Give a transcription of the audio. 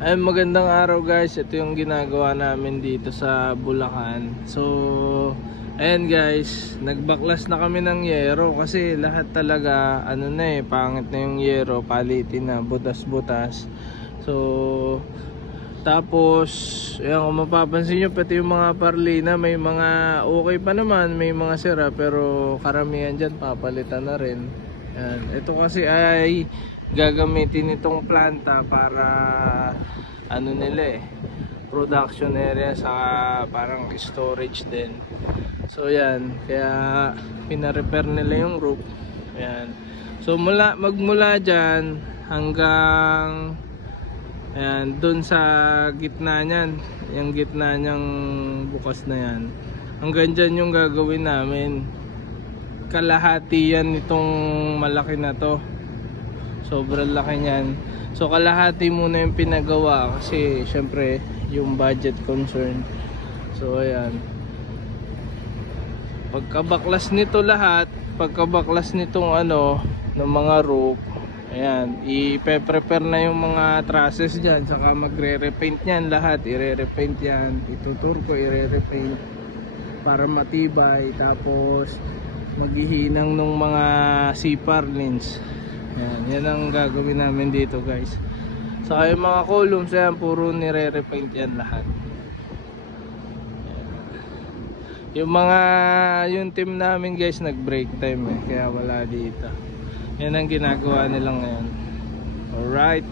Ay, magandang araw guys. Ito yung ginagawa namin dito sa Bulacan. So, ayan guys, nagbaklas na kami ng yero kasi lahat talaga ano na pangit na yung yero, palitin na, butas-butas. So, tapos, ayan, kung mapapansin nyo, pati yung mga parlina, may mga okay pa naman, may mga sira, pero karamihan dyan papalitan na rin. Ayan. Ito kasi ay gagamitin itong planta para ano nila production area sa parang storage din. So yan, kaya pina-repair nila yung roof. Ayan. So magmula dyan hanggang ayan, dun sa gitna niyan, yung gitna niyang bukas na yan, hanggang dyan yung gagawin namin. Kalahati yan itong malaki na to, sobrang laki niyan. So kalahati muna yung pinagawa kasi syempre yung budget concern. So ayan, pagkabaklas nito lahat, pagkabaklas nitong ano ng mga roof, ayan, i-prepare na yung mga trusses dyan, saka magre-repaint yan lahat, i-repaint yan, ituturko, i-repaint para matibay. Tapos maghihinang nung mga CPAR lines. Yan ang gagawin namin dito guys. Saka yung mga columns yan, puro nire-repaint yan lahat. Yung team namin guys nag-break time kaya wala dito. Yan ang ginagawa nila ngayon. Alright.